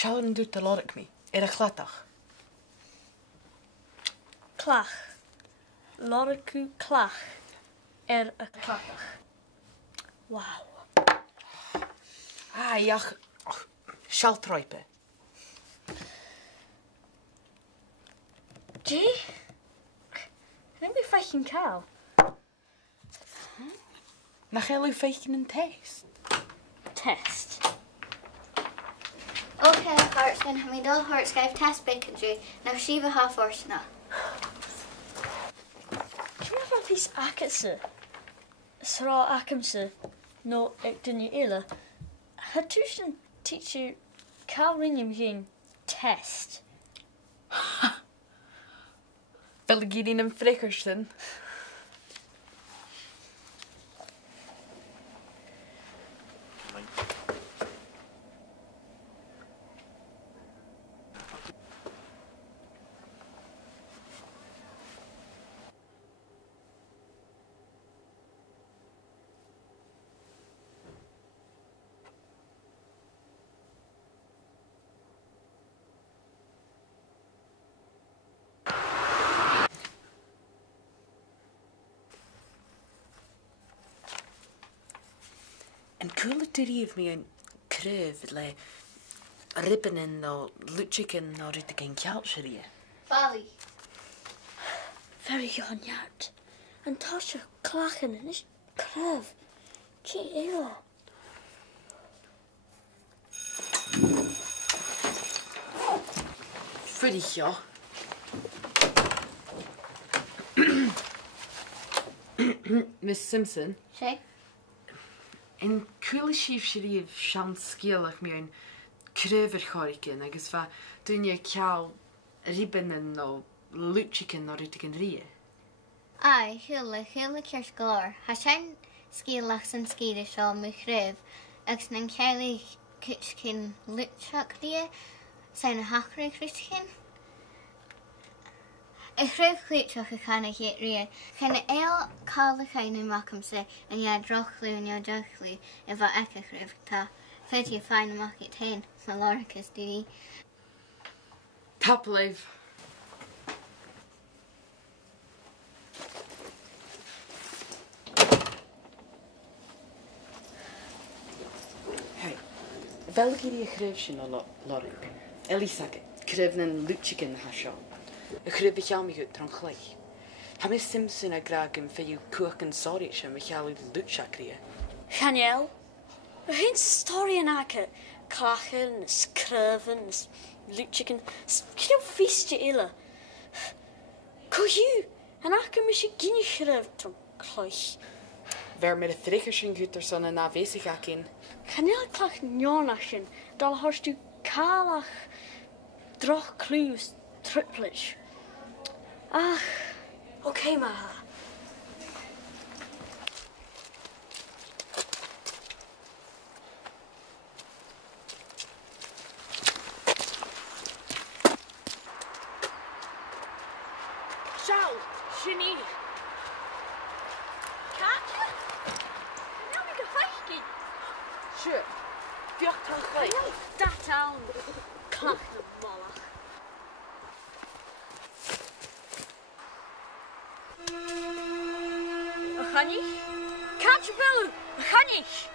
Sialan dŵt a lorach mi. A chlatach. Clach. Loracw clach. A clatach. Wow. Iach. Sialtroipe. Gee? Heb je feitje cael? Na chael uw feitje een test. Test. Okay, Hartskin, have dul Hartscape test bacon G. Now Shiva half orsina. Dwi'n meddwl fys acatsa. Sra acamsa. No, ik dyn ni illa. Ha tuition teacher cael rinniam hyn test. Wil ik jullie een frikkersten? En coole dirief me een krev, le rippen en no luchiken no rittig en kjaalserie. Bali. Very young yet. And Tasha clachan and is crev. Gee, ew. Friddig, ja. Miss Simpson. Shay? En coole schief sherief shan skielig meer een krever choriken, agus va doen je kjaal rippen en no luchiken no rittig en rie. Ai, hula kirs glor. Hashan ski lachsan ski de shaw mukhrev. Exnan kali kitchkin lutchak rie. Zijn hakre christkin. Ik schreef klutchak ik kan het rie. Kan eel kale kaine makam se en ja drochlu en ja dochlu en va ek schreef ta. Vet je fine mak het heen. Maloricus die. Tapleef. Hey, welke die schreefje no lorik? Elisake, krevnen luchiken hasho. Ik schreef het jou me dran gelijk. Ham is Simpson a graag in veel koeken sorry en Michael de luchakrie. Daniel? We geen story in ake. Klachen, skreven, luchiken. Kino feestje illa. Ko you? En ake misje gine schreef dran gelijk. Waar met de frikkerschen goed er zo'n aanwezig in. Daniel klach njonachen. Dal horst u kalach. Droch clues. Triplets. Ach, okay, Maha. Ciao, genie. Katja? Nou, ik ga vijfje. Sure. Vjocht dan gelijk. Dat aan. Klach de malach. We gaan niet. Katja, we gaan niet.